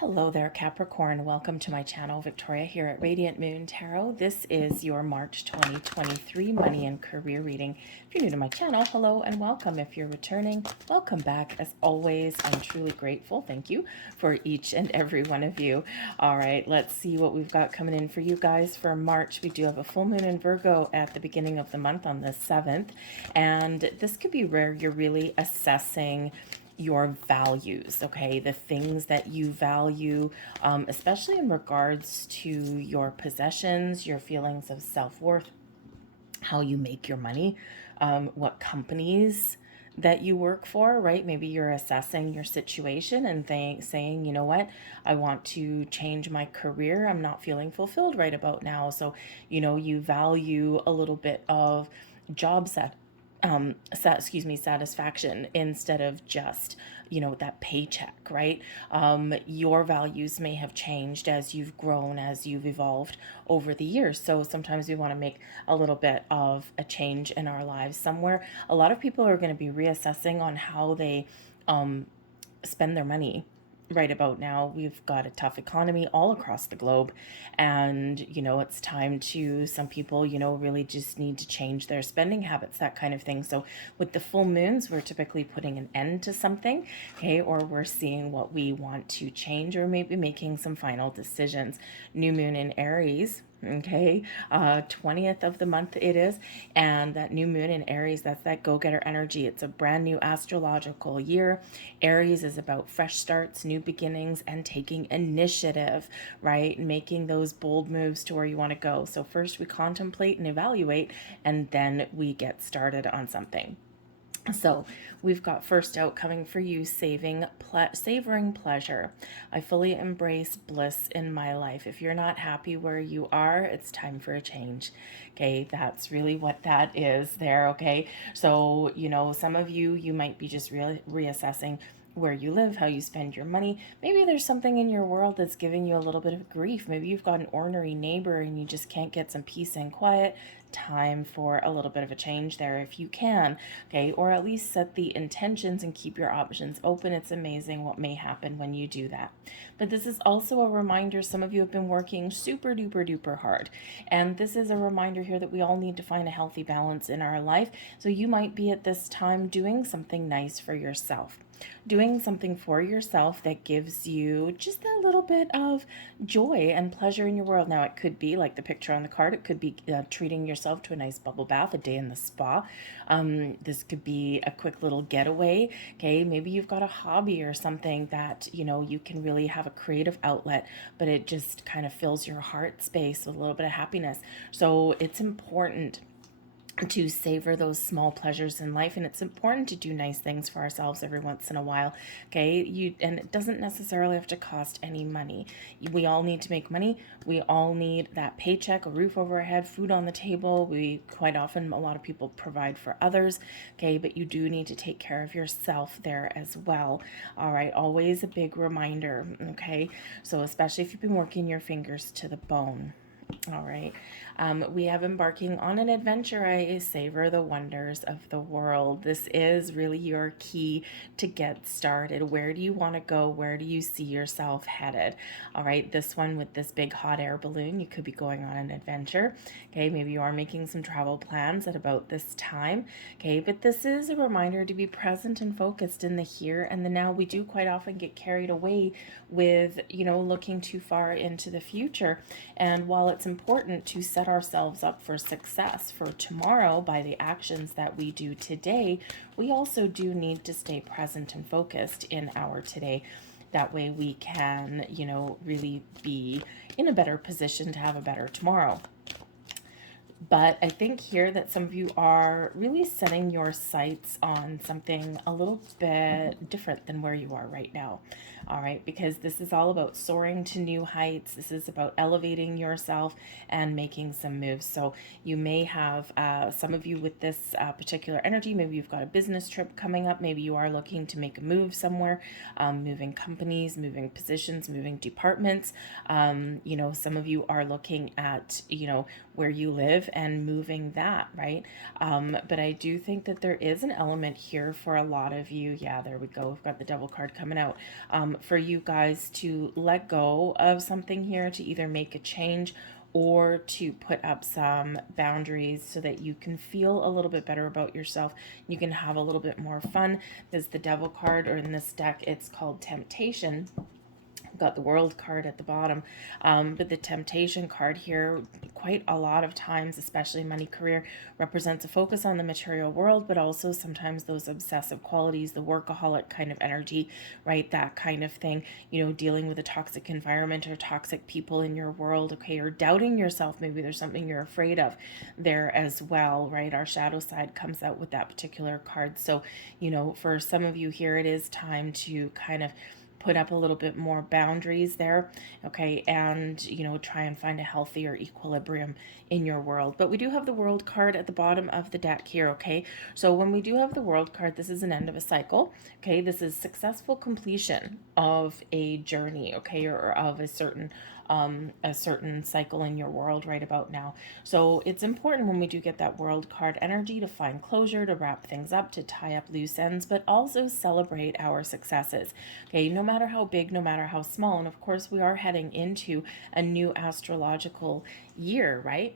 Hello there, Capricorn. Welcome to my channel, Victoria here at Radiant Moon Tarot. This is your March 2023 money and career reading. If you're new to my channel, hello and welcome. If you're returning, welcome back. As always, I'm truly grateful. Thank you for each and every one of you. All right, let's see what we've got coming in for you guys for March. We do have a full moon in Virgo at the beginning of the month on the 7th, and this could be where you're really assessing your values, okay? The things that you value, especially in regards to your possessions, your feelings of self-worth, how you make your money, what companies that you work for, right? Maybe you're assessing your situation and saying, you know what, I want to change my career. I'm not feeling fulfilled right about now. So, you value a little bit of job satisfaction instead of just that paycheck, right? Your values may have changed as you've grown, as you've evolved over the years. So sometimes we want to make a little bit of a change in our lives somewhere. A lot of people are going to be reassessing on how they spend their money. Right about now, we've got a tough economy all across the globe, and it's time to, some people really just need to change their spending habits, that kind of thing. So with the full moons, we're typically putting an end to something, okay, or we're seeing what we want to change, or maybe making some final decisions. New moon in Aries, okay, 20th of the month it is, and that new moon in Aries, that's that go-getter energy. It's a brand new astrological year. Aries is about fresh starts, new beginnings, and taking initiative, right? Making those bold moves to where you want to go. So first we contemplate and evaluate, and then we get started on something. So we've got first out coming for you, savoring pleasure. I fully embrace bliss in my life. If you're not happy where you are, it's time for a change. Okay, that's really what that is there. Okay, so some of you might be just really reassessing where you live, how you spend your money. Maybe there's something in your world that's giving you a little bit of grief. Maybe you've got an ornery neighbor and you just can't get some peace and quiet. Time for a little bit of a change there if you can, okay? Or at least set the intentions and keep your options open. It's amazing what may happen when you do that. But this is also a reminder, some of you have been working super duper duper hard. And this is a reminder here that we all need to find a healthy balance in our life. So you might be at this time doing something nice for yourself. Doing something for yourself that gives you just that little bit of joy and pleasure in your world. Now, it could be like the picture on the card. It could be treating yourself to a nice bubble bath, a day in the spa. This could be a quick little getaway. Okay, maybe you've got a hobby or something that you can really have a creative outlet, but it just kind of fills your heart space with a little bit of happiness. So it's important to savor those small pleasures in life, and it's important to do nice things for ourselves every once in a while, okay? And it doesn't necessarily have to cost any money. We all need to make money. We all need that paycheck, a roof over our head, food on the table. We quite often, a lot of people provide for others, okay? But you do need to take care of yourself there as well. All right, always a big reminder, okay? So especially if you've been working your fingers to the bone. All right. We have embarking on an adventure. I savor the wonders of the world. This is really your key to get started. Where do you want to go? Where do you see yourself headed? All right. This one with this big hot air balloon, you could be going on an adventure. Okay. Maybe you are making some travel plans at about this time. Okay. But this is a reminder to be present and focused in the here and the now. We do quite often get carried away with, looking too far into the future. And while it's important to set ourselves up for success for tomorrow by the actions that we do today, we also do need to stay present and focused in our today. That way we can, really be in a better position to have a better tomorrow. But I think here that some of you are really setting your sights on something a little bit different than where you are right now. All right, because this is all about soaring to new heights. This is about elevating yourself and making some moves. So you may have some of you with this particular energy. Maybe you've got a business trip coming up. Maybe you are looking to make a move somewhere, moving companies, moving positions, moving departments. Some of you are looking at, where you live and moving that, right? But I do think that there is an element here for a lot of you. Yeah, there we go. We've got the Devil card coming out. For you guys to let go of something here, to either make a change or to put up some boundaries so that you can feel a little bit better about yourself. You can have a little bit more fun. There's the Devil card, or in this deck, it's called Temptation. Got the World card at the bottom, but the Temptation card here, quite a lot of times, especially money, career, represents a focus on the material world, but also sometimes those obsessive qualities, the workaholic kind of energy, right? That kind of thing, dealing with a toxic environment or toxic people in your world, okay, or doubting yourself. Maybe there's something you're afraid of there as well, right? Our shadow side comes out with that particular card. So, for some of you here, it is time to kind of put up a little bit more boundaries there, okay, and try and find a healthier equilibrium in your world. But we do have the World card at the bottom of the deck here, okay? So when we do have the World card, this is an end of a cycle, okay? This is successful completion of a journey, okay, or of a certain cycle in your world right about now. So it's important when we do get that World card energy to find closure, to wrap things up, to tie up loose ends, but also celebrate our successes, okay, no matter how big, no matter how small. And of course, we are heading into a new astrological year, right?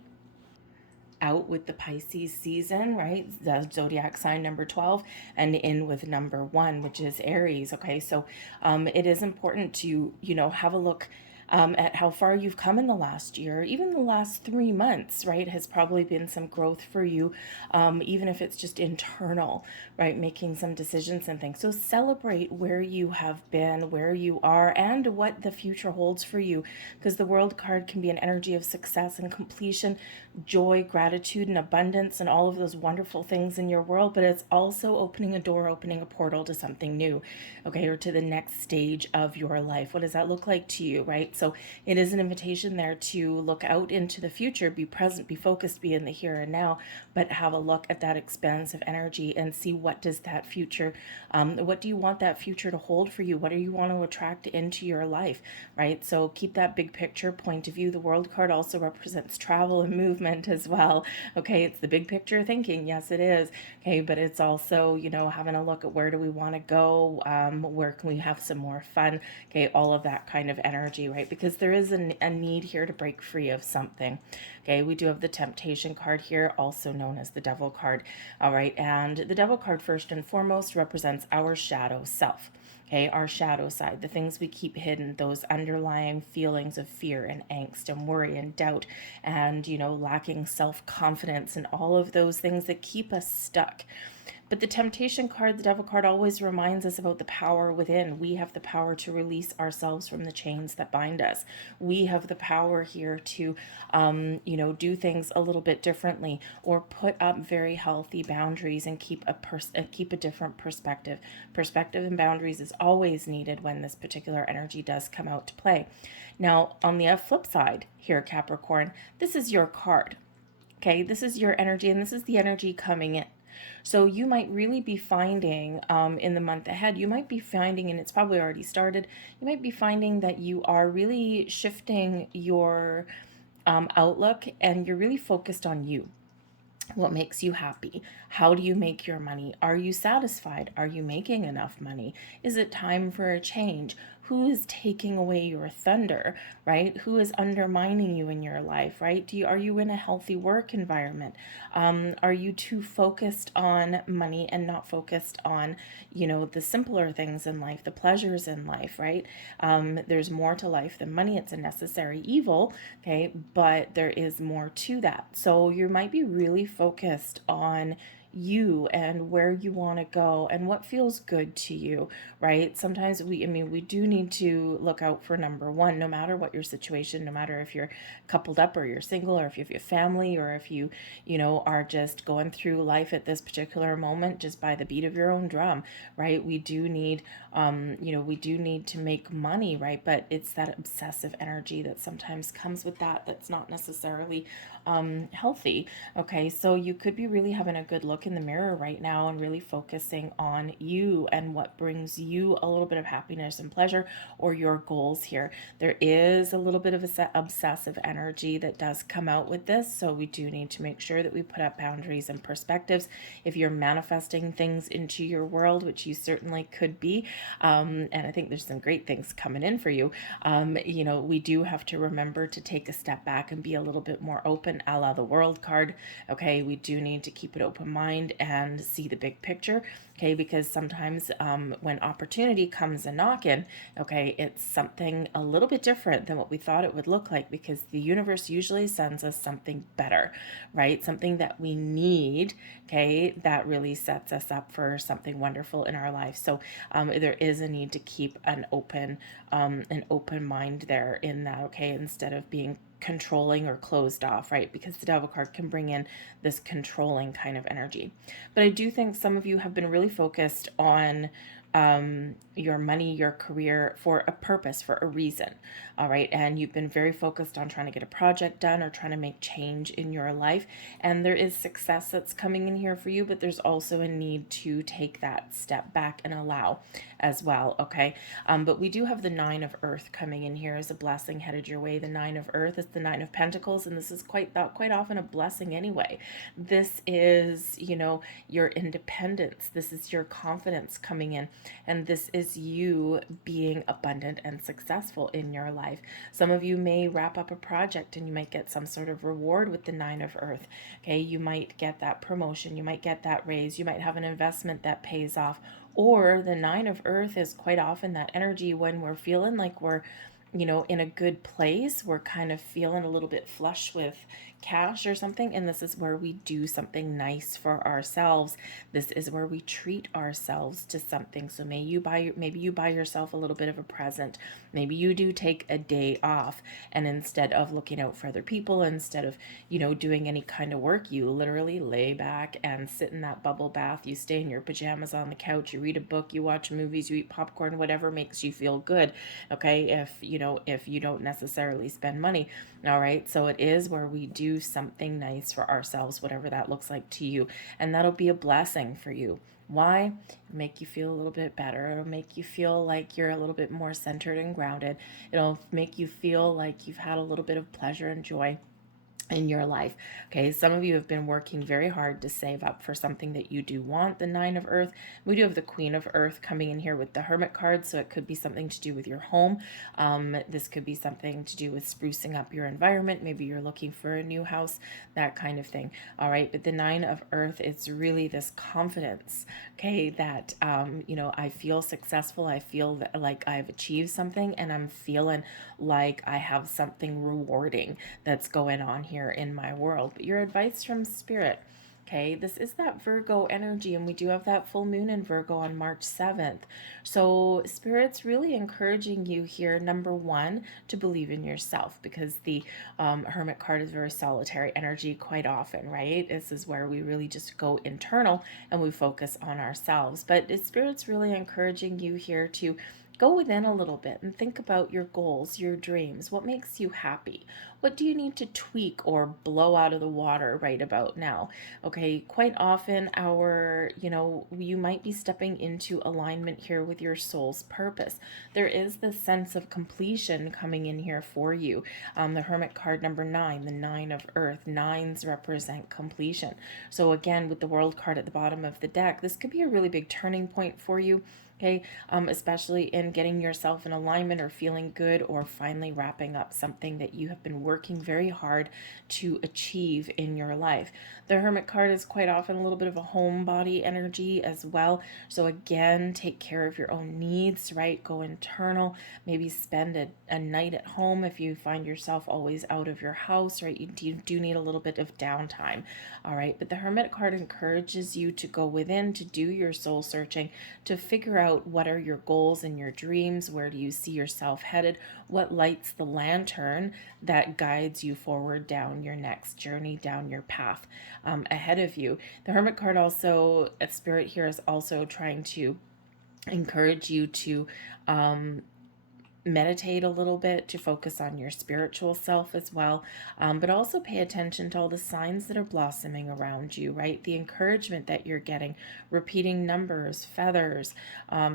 Out with the Pisces season, right? The zodiac sign number 12, and in with number 1, which is Aries. Okay, so it is important to, have a look at how far you've come in the last year. Even the last 3 months, right, has probably been some growth for you, even if it's just internal, right, making some decisions and things. So celebrate where you have been, where you are, and what the future holds for you, because the World card can be an energy of success and completion, joy, gratitude, and abundance, and all of those wonderful things in your world. But it's also opening a door, opening a portal to something new, okay, or to the next stage of your life. What does that look like to you, right? So it is an invitation there to look out into the future, be present, be focused, be in the here and now, but have a look at that expansive energy and see what does that future, what do you want that future to hold for you? What do you want to attract into your life, right? So keep that big picture point of view. The World card also represents travel and movement as well. Okay, it's the big picture thinking. Yes, it is. Okay, but it's also, having a look at where do we want to go? Where can we have some more fun? Okay, all of that kind of energy, right? Because there is a need here to break free of something. Okay, we do have the Temptation card here, also known as the Devil card. All right, and the Devil card, first and foremost, represents our shadow self. Okay, our shadow side, the things we keep hidden, those underlying feelings of fear and angst and worry and doubt and, lacking self-confidence and all of those things that keep us stuck. But the Temptation card, the Devil card, always reminds us about the power within. We have the power to release ourselves from the chains that bind us. We have the power here to, do things a little bit differently, or put up very healthy boundaries and keep a different perspective. Perspective and boundaries is always needed when this particular energy does come out to play. Now, on the flip side here, Capricorn, this is your card. Okay, this is your energy, and this is the energy coming in. So you might really be finding in the month ahead, you might be finding, and it's probably already started, you might be finding that you are really shifting your outlook, and you're really focused on you. What makes you happy? How do you make your money? Are you satisfied? Are you making enough money? Is it time for a change? Who is taking away your thunder, right? Who is undermining you in your life, right? Are you in a healthy work environment? Are you too focused on money and not focused on, the simpler things in life, the pleasures in life, right? There's more to life than money. It's a necessary evil, okay? But there is more to that. So you might be really focused on you and where you want to go and what feels good to you, right? Sometimes we do need to look out for number one, no matter what your situation, no matter if you're coupled up or you're single, or if you have a family, or if you are just going through life at this particular moment just by the beat of your own drum, right? We do need to make money, right? But it's that obsessive energy that sometimes comes with that, that's not necessarily healthy. Okay, so you could be really having a good look look in the mirror right now and really focusing on you and what brings you a little bit of happiness and pleasure, or your goals here. There is a little bit of a obsessive energy that does come out with this, so we do need to make sure that we put up boundaries and perspectives. If you're manifesting things into your world, which you certainly could be, and I think there's some great things coming in for you, we do have to remember to take a step back and be a little bit more open, a la the World card. Okay, we do need to keep an open mind and see the big picture. Okay, because sometimes when opportunity comes a knocking, okay, it's something a little bit different than what we thought it would look like, because the universe usually sends us something better, right? Something that we need, okay, that really sets us up for something wonderful in our life. So there is a need to keep an open mind there in that, okay, instead of being controlling or closed off, right? Because the Devil card can bring in this controlling kind of energy. But I do think some of you have been really focused on your money, your career, for a purpose, for a reason. All right. And you've been very focused on trying to get a project done or trying to make change in your life. And there is success that's coming in here for you, but there's also a need to take that step back and allow as well. Okay. But we do have the Nine of Earth coming in here as a blessing headed your way. The Nine of Earth is the Nine of Pentacles, and this is quite often a blessing anyway. This is, your independence. This is your confidence coming in. And this is you being abundant and successful in your life. Some of you may wrap up a project and you might get some sort of reward with the Nine of Earth. Okay, you might get that promotion, you might get that raise, you might have an investment that pays off. Or the Nine of Earth is quite often that energy when we're feeling like we're in a good place, we're kind of feeling a little bit flush with cash or something, and this is where we do something nice for ourselves. This is where we treat ourselves to something. So maybe you buy yourself a little bit of a present. Maybe you do take a day off, and instead of looking out for other people, instead of doing any kind of work, you literally lay back and sit in that bubble bath. You stay in your pajamas on the couch, you read a book, you watch movies, you eat popcorn, whatever makes you feel good. Okay, if you don't necessarily spend money. All right, so it is where we do something nice for ourselves, whatever that looks like to you, and that'll be a blessing for you. Why? It'll make you feel a little bit better. It'll make you feel like you're a little bit more centered and grounded. It'll make you feel like you've had a little bit of pleasure and joy in your life. Okay, some of you have been working very hard to save up for something that you do want, the Nine of Earth. We do have the Queen of Earth coming in here with the Hermit card, so it could be something to do with your home. This could be something to do with sprucing up your environment. Maybe you're looking for a new house, that kind of thing. All right, but the Nine of Earth, it's really this confidence, okay, that I feel successful, I feel like I've achieved something, and I'm feeling like I have something rewarding that's going on here in my world. But your advice from Spirit, okay, this is that Virgo energy, and we do have that full moon in Virgo on March 7th. So Spirit's really encouraging you here, number one, to believe in yourself, because the Hermit card is very solitary energy quite often, right? This is where we really just go internal and we focus on ourselves. But Spirit's really encouraging you here to go within a little bit and think about your goals, your dreams. What makes you happy? What do you need to tweak or blow out of the water right about now? Okay, quite often you might be stepping into alignment here with your soul's purpose. There is this sense of completion coming in here for you. The Hermit card number 9, the Nine of Earth. Nines represent completion. So again, with the World card at the bottom of the deck, this could be a really big turning point for you. Okay, especially in getting yourself in alignment or feeling good or finally wrapping up something that you have been working very hard to achieve in your life. The Hermit card is quite often a little bit of a homebody energy as well. So again, take care of your own needs, right? Go internal, maybe spend a night at home if you find yourself always out of your house, right? You do need a little bit of downtime, all right? But the Hermit card encourages you to go within, to do your soul searching, to figure out what are your goals and your dreams, where do you see yourself headed, what lights the lantern that guides you forward down your next journey, down your path ahead of you. The Hermit card also, Spirit here is also trying to encourage you to meditate a little bit to focus on your spiritual self as well, but also pay attention to all the signs that are blossoming around you, right? The encouragement that you're getting, repeating numbers, feathers,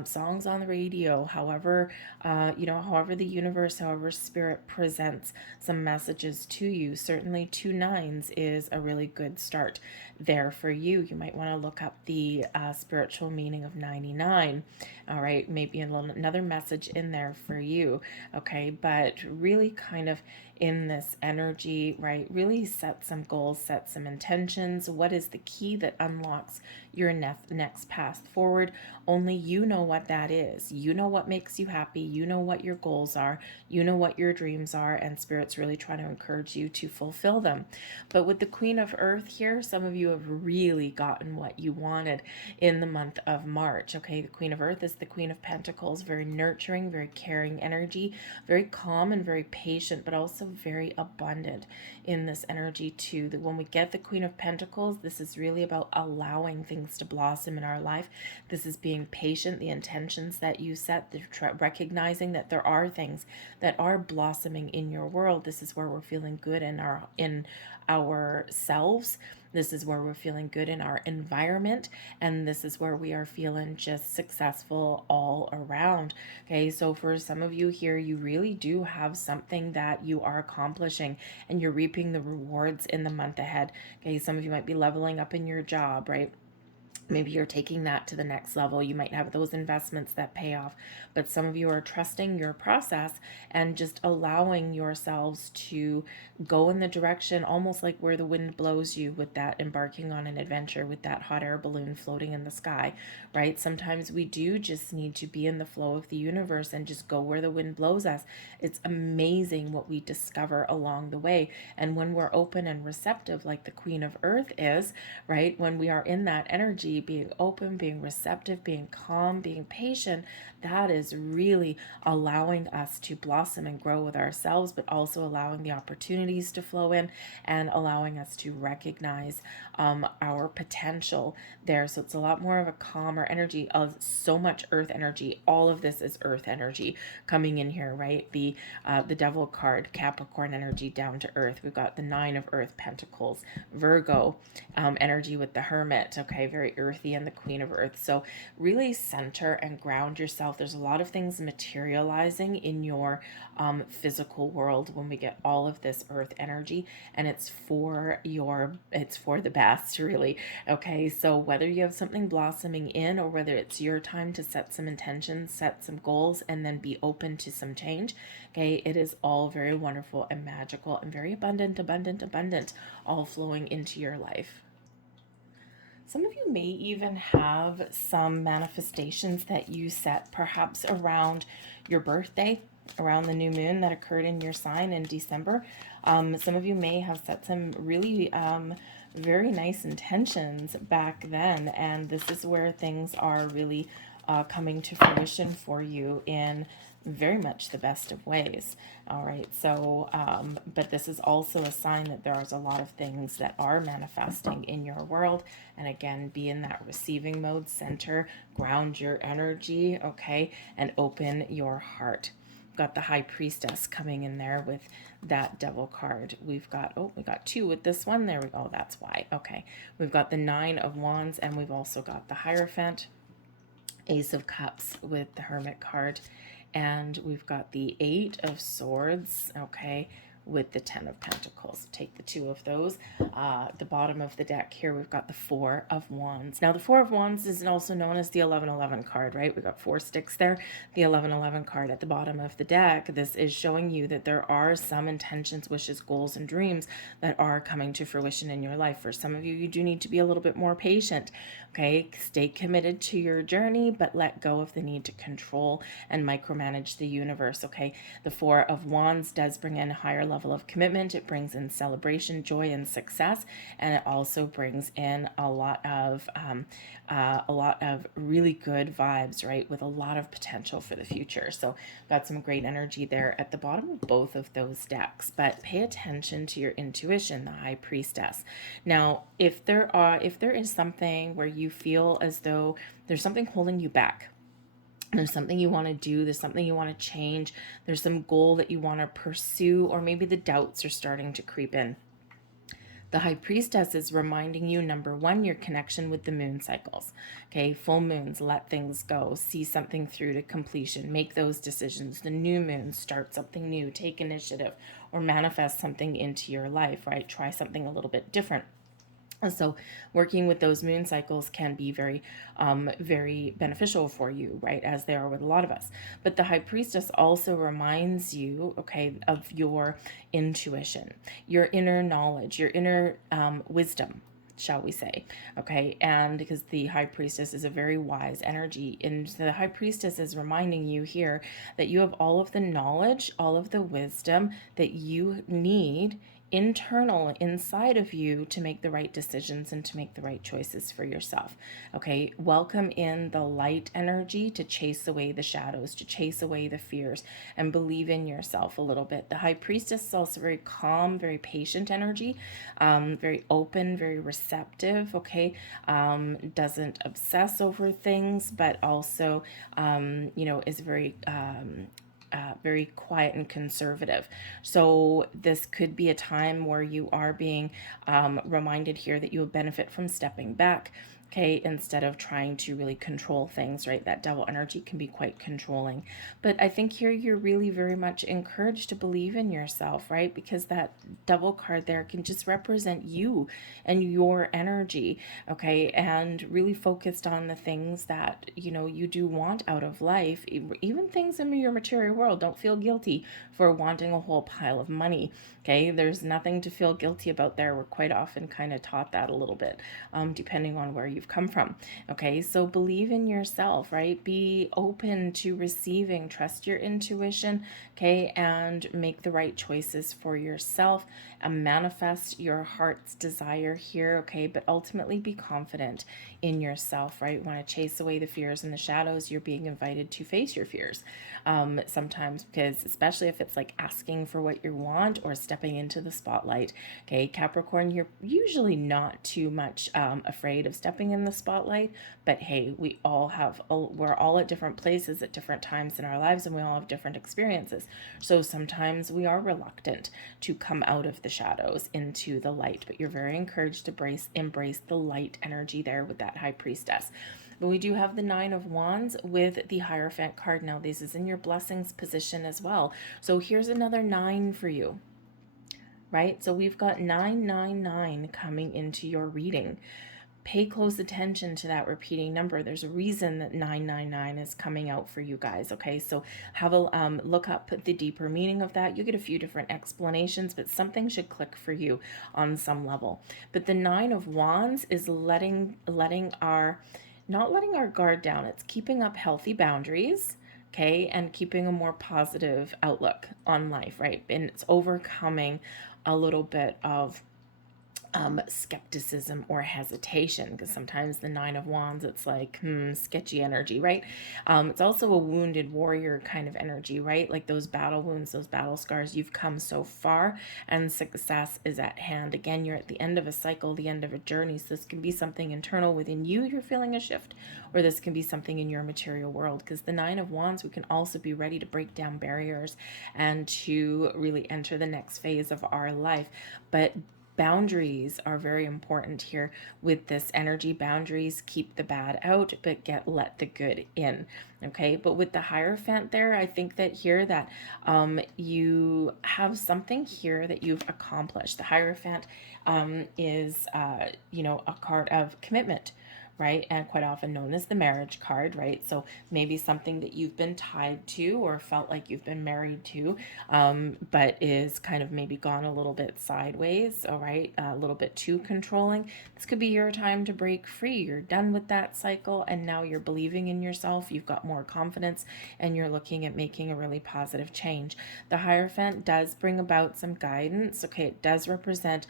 songs on the radio, however, however the universe, however spirit presents some messages to you. Certainly 2 9s is a really good start there for you. You might want to look up the spiritual meaning of 99. All right, maybe another message in there for you. Okay, but really kind of in this energy, right? Really set some goals, set some intentions. What is the key that unlocks your next path forward? Only you know what that is. You know what makes you happy. You know what your goals are. You know what your dreams are, and Spirit's really trying to encourage you to fulfill them. But with the Queen of Earth here, some of you have really gotten what you wanted in the month of March. Okay, the Queen of Earth is the Queen of Pentacles, very nurturing, very caring energy, very calm and very patient, but also very abundant in this energy too. That when we get the Queen of Pentacles, this is really about allowing things to blossom in our life. This is being patient, the intentions that you set, recognizing that there are things that are blossoming in your world. This is where we're feeling good in ourselves. This is where we're feeling good in our environment, and this is where we are feeling just successful all around. Okay, so for some of you here, you really do have something that you are accomplishing, and you're reaping the rewards in the month ahead. Okay, some of you might be leveling up in your job, right? Maybe you're taking that to the next level. You might have those investments that pay off, but some of you are trusting your process and just allowing yourselves to go in the direction almost like where the wind blows you, with that embarking on an adventure with that hot air balloon floating in the sky, right? Sometimes we do just need to be in the flow of the universe and just go where the wind blows us. It's amazing what we discover along the way. And when we're open and receptive, like the Queen of Earth is, right? When we are in that energy, being open, being receptive, being calm, being patient, that is really allowing us to blossom and grow with ourselves, but also allowing the opportunities to flow in and allowing us to recognize our potential there. So it's a lot more of a calmer energy, of so much earth energy. All of this is earth energy coming in here, right? The devil card, Capricorn energy, down to earth. We've got the 9 of earth pentacles, Virgo energy with the hermit. Okay, very earthy, and the Queen of Earth. So really center and ground yourself. There's a lot of things materializing in your physical world when we get all of this earth energy, and it's for the best, really. Okay, so whether you have something blossoming in, or whether it's your time to set some intentions, set some goals, and then be open to some change, okay, it is all very wonderful and magical and very abundant, all flowing into your life. Some of you may even have some manifestations that you set perhaps around your birthday, around the new moon that occurred in your sign in December. Some of you may have set some really very nice intentions back then, and this is where things are really coming to fruition for you in very much the best of ways. All right, so but this is also a sign that there's a lot of things that are manifesting in your world. And again, be in that receiving mode, center, ground your energy, okay, and open your heart. We've got the High Priestess coming in there with that devil card. We got 2 with this one. There we go. That's why. Okay, we've got the 9 of Wands, and we've also got the Hierophant, Ace of Cups with the Hermit card, and we've got the 8 of Swords, okay, with the 10 of Pentacles. Take the 2 of those. The bottom of the deck here, we've got the 4 of Wands. Now, the 4 of Wands is also known as the 1111 card, right? We've got 4 sticks there. The 1111 card at the bottom of the deck, this is showing you that there are some intentions, wishes, goals, and dreams that are coming to fruition in your life. For some of you, you do need to be a little bit more patient, okay? Stay committed to your journey, but let go of the need to control and micromanage the universe, okay? The 4 of Wands does bring in a higher level of commitment. It brings in celebration, joy, and success, and it also brings in a lot of really good vibes, right, with a lot of potential for the future. So got some great energy there at the bottom of both of those decks. But pay attention to your intuition, the High Priestess. Now, if there is something where you feel as though there's something holding you back, There's something you want to do, there's something you want to change, there's some goal that you want to pursue, or maybe the doubts are starting to creep in. The High Priestess is reminding you, number one, your connection with the moon cycles. Okay, full moons, let things go, see something through to completion, make those decisions. The new moons, start something new, take initiative, or manifest something into your life, right? Try something a little bit different. So working with those moon cycles can be very beneficial for you, right? As they are with a lot of us. But the High Priestess also reminds you, okay, of your intuition, your inner knowledge, your inner wisdom, shall we say. Okay, and because the High Priestess is a very wise energy, and the High Priestess is reminding you here that you have all of the knowledge, all of the wisdom that you need internal inside of you to make the right decisions and to make the right choices for yourself. Okay, welcome in the light energy to chase away the shadows, to chase away the fears, and believe in yourself a little bit. The High Priestess is also very calm, very patient energy, very open, very receptive. Okay, doesn't obsess over things, but also is very quiet and conservative. So this could be a time where you are being reminded here that you will benefit from stepping back, okay, instead of trying to really control things, right? That devil energy can be quite controlling. But I think here you're really very much encouraged to believe in yourself, right? Because that devil card there can just represent you and your energy, okay? And really focused on the things that, you do want out of life, even things in your material world. Don't feel guilty for wanting a whole pile of money, okay? There's nothing to feel guilty about there. We're quite often kind of taught that a little bit, depending on where you've come from. Okay, so believe in yourself, right? Be open to receiving, trust your intuition, okay, and make the right choices for yourself and manifest your heart's desire here, okay, but ultimately be confident in yourself, right? You want to chase away the fears and the shadows. You're being invited to face your fears sometimes, because especially if it's like asking for what you want or stepping into the spotlight. Okay, Capricorn, you're usually not too much afraid of stepping in the spotlight, but hey, we're all at different places at different times in our lives, and we all have different experiences. So sometimes we are reluctant to come out of the shadows into the light, but you're very encouraged to embrace the light energy there with that High Priestess. But we do have the Nine of Wands with the Hierophant card. Now, this is in your blessings position as well. So here's another 9 for you, right? So we've got 999 coming into your reading. Pay close attention to that repeating number. There's a reason that 999 is coming out for you guys, okay? So have a look up the deeper meaning of that. You get a few different explanations, but something should click for you on some level. But the Nine of Wands is not letting our guard down. It's keeping up healthy boundaries, okay, and keeping a more positive outlook on life, right? And it's overcoming a little bit of skepticism or hesitation, because sometimes the Nine of Wands, it's like sketchy energy, right? It's also a wounded warrior kind of energy, right? Like those battle wounds, those battle scars. You've come so far and success is at hand. Again, you're at the end of a cycle, the end of a journey. So this can be something internal within you, you're feeling a shift, or this can be something in your material world, because the Nine of Wands, we can also be ready to break down barriers and to really enter the next phase of our life. But boundaries are very important here with this energy. Boundaries keep the bad out, but let the good in. Okay, but with the Hierophant there, I think that here that you have something here that you've accomplished. The Hierophant is a card of commitment, right? And quite often known as the marriage card, right? So maybe something that you've been tied to or felt like you've been married to, but is kind of maybe gone a little bit sideways, all right? A little bit too controlling. This could be your time to break free. You're done with that cycle, and now you're believing in yourself. You've got more confidence, and you're looking at making a really positive change. The Hierophant does bring about some guidance. Okay, it does represent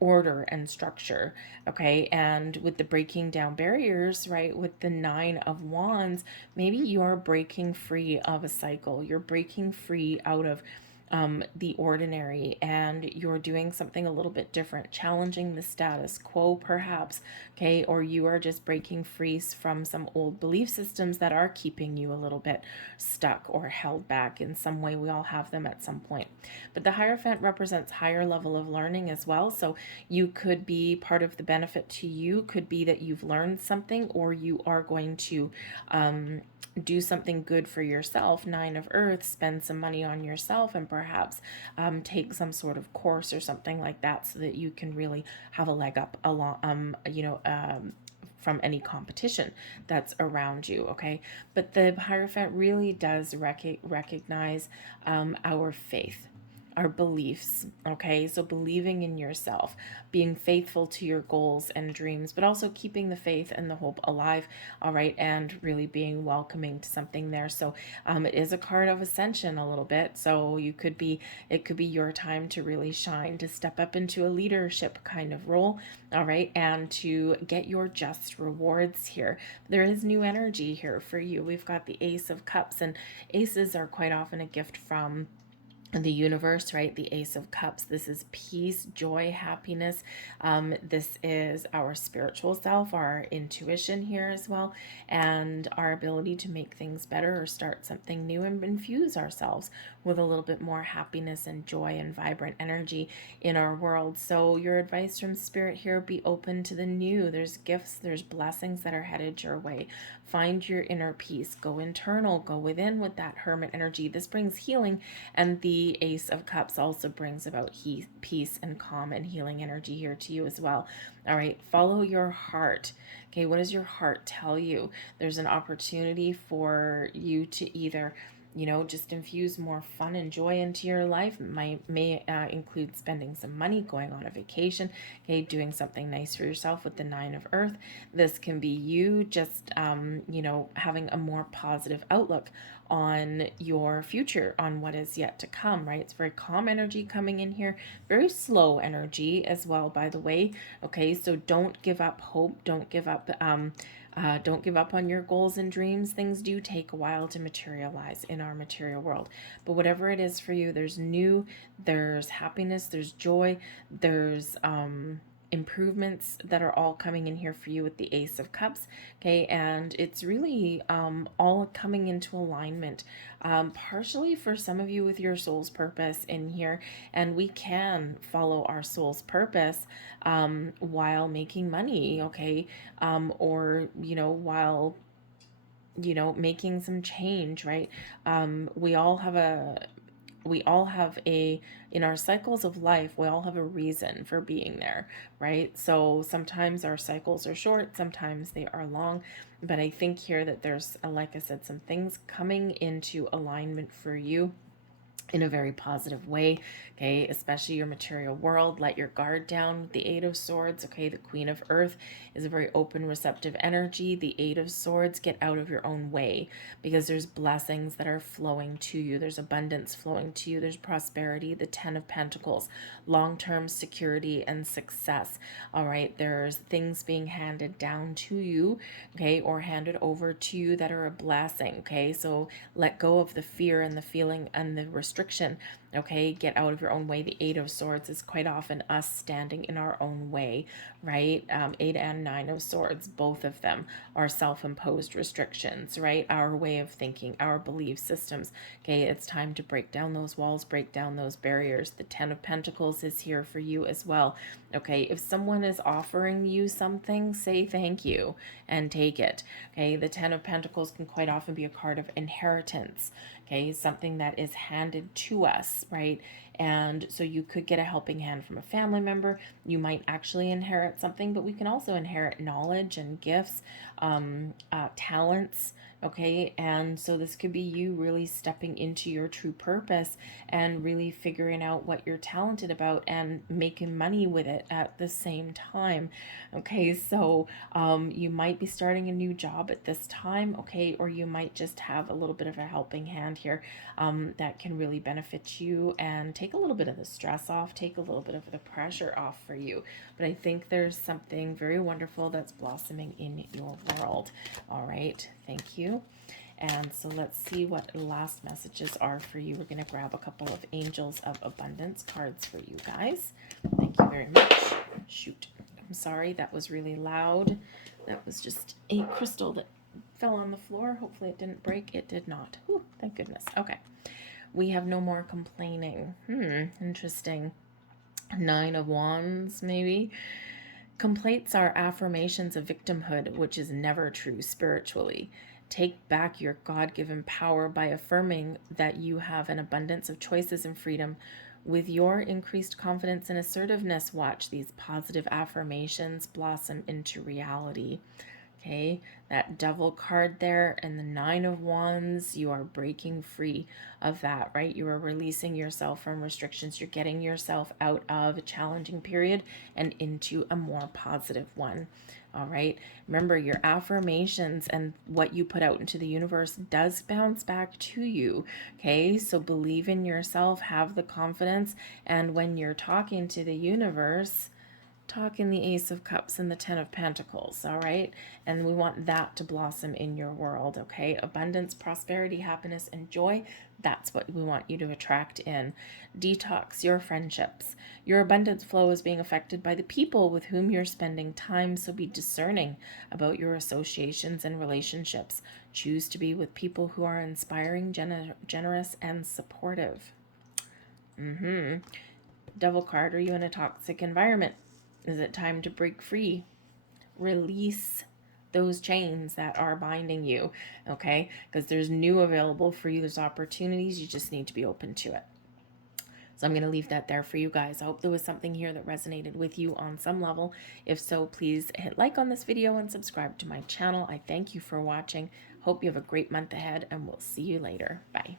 order and structure, okay? And with the breaking down barriers, right, with the Nine of Wands, maybe you're breaking free of a cycle. You're breaking free out of the ordinary, and you're doing something a little bit different, challenging the status quo perhaps, okay? Or you are just breaking free from some old belief systems that are keeping you a little bit stuck or held back in some way. We all have them at some point. But the Hierophant represents higher level of learning as well. So you could be, part of the benefit to you could be that you've learned something, or you are going to do something good for yourself. Nine of Earth, spend some money on yourself, and perhaps take some sort of course or something like that, so that you can really have a leg up along, from any competition that's around you, okay? But the Hierophant really does recognize our faith, our beliefs, okay? So believing in yourself, being faithful to your goals and dreams, but also keeping the faith and the hope alive, all right? And really being welcoming to something there. So it is a card of ascension a little bit. So it could be your time to really shine, to step up into a leadership kind of role, all right? And to get your just rewards here. There is new energy here for you. We've got the Ace of Cups, and aces are quite often a gift from the universe, right? The Ace of Cups. This is peace, joy, happiness. This is our spiritual self, our intuition here as well, and our ability to make things better or start something new and infuse ourselves with a little bit more happiness and joy and vibrant energy in our world. So your advice from Spirit here, be open to the new. There's gifts, there's blessings that are headed your way. Find your inner peace. Go internal, go within with that Hermit energy. This brings healing, and the Ace of Cups also brings about peace and calm and healing energy here to you as well. All right, follow your heart. Okay, what does your heart tell you? There's an opportunity for you to either just infuse more fun and joy into your life. May include spending some money, going on a vacation, okay, doing something nice for yourself with the Nine of Earth. This can be you just, having a more positive outlook on your future, on what is yet to come, right? It's very calm energy coming in here, very slow energy as well, by the way. Okay, so don't give up hope. Don't give up on your goals and dreams. Things do take a while to materialize in our material world. But whatever it is for you, there's happiness, there's joy, there's improvements that are all coming in here for you with the Ace of Cups, okay? And it's really all coming into alignment, partially for some of you with your soul's purpose in here. And we can follow our soul's purpose while making money, okay? Or, while making some change, right? We all have in our cycles of life, we all have a reason for being there, right? So sometimes our cycles are short, sometimes they are long, but I think here that there's, like I said, some things coming into alignment for you in a very positive way, okay? Especially your material world. Let your guard down with the Eight of Swords, okay? The Queen of Earth is a very open, receptive energy. The Eight of Swords, get out of your own way, because there's blessings that are flowing to you. There's abundance flowing to you. There's prosperity. The Ten of Pentacles, long-term security and success, all right? There's things being handed down to you, okay? Or handed over to you that are a blessing, okay? So let go of the fear and the feeling and the restriction, okay? Get out of your own way. The Eight of Swords is quite often us standing in our own way, right? Eight and Nine of Swords, both of them are self-imposed restrictions, right? Our way of thinking, our belief systems, okay? It's time to break down those walls, break down those barriers. The Ten of Pentacles is here for you as well, okay? If someone is offering you something, say thank you and take it, okay? The Ten of Pentacles can quite often be a card of inheritance, okay? Something that is handed to us, right? And so you could get a helping hand from a family member. You might actually inherit something, but we can also inherit knowledge and gifts, talents, okay? And so this could be you really stepping into your true purpose and really figuring out what you're talented about and making money with it at the same time, okay? So you might be starting a new job at this time, okay? Or you might just have a little bit of a helping hand here that can really benefit you and take a little bit of the stress off, take a little bit of the pressure off for you. But I think there's something very wonderful that's blossoming in your world. All right, thank you. And so let's see what last messages are for you. We're going to grab a couple of Angels of Abundance cards for you guys. Thank you very much. Shoot. I'm sorry, that was really loud. That was just a crystal that fell on the floor. Hopefully it didn't break. It did not. Whew, thank goodness. Okay. We have no more complaining. Interesting. 9 of Wands, maybe. Complaints are affirmations of victimhood, which is never true spiritually. Take back your God-given power by affirming that you have an abundance of choices and freedom. With your increased confidence and assertiveness, watch these positive affirmations blossom into reality. Okay, that Devil card there and the 9 of Wands, you are breaking free of that, right? You are releasing yourself from restrictions. You're getting yourself out of a challenging period and into a more positive one. All right. Remember, your affirmations and what you put out into the universe does bounce back to you. Okay. So believe in yourself, have the confidence. And when you're talking to the universe, talk in the Ace of Cups and the Ten of Pentacles, all right? And we want that to blossom in your world, okay? Abundance, prosperity, happiness, and joy, that's what we want you to attract in. Detox your friendships. Your abundance flow is being affected by the people with whom you're spending time, so be discerning about your associations and relationships. Choose to be with people who are inspiring, generous, and supportive. Devil card, are you in a toxic environment? Is it time to break free? Release those chains that are binding you, okay? Because there's new available for you. There's opportunities. You just need to be open to it. So I'm going to leave that there for you guys. I hope there was something here that resonated with you on some level. If so, please hit like on this video and subscribe to my channel. I thank you for watching. Hope you have a great month ahead, and we'll see you later. Bye.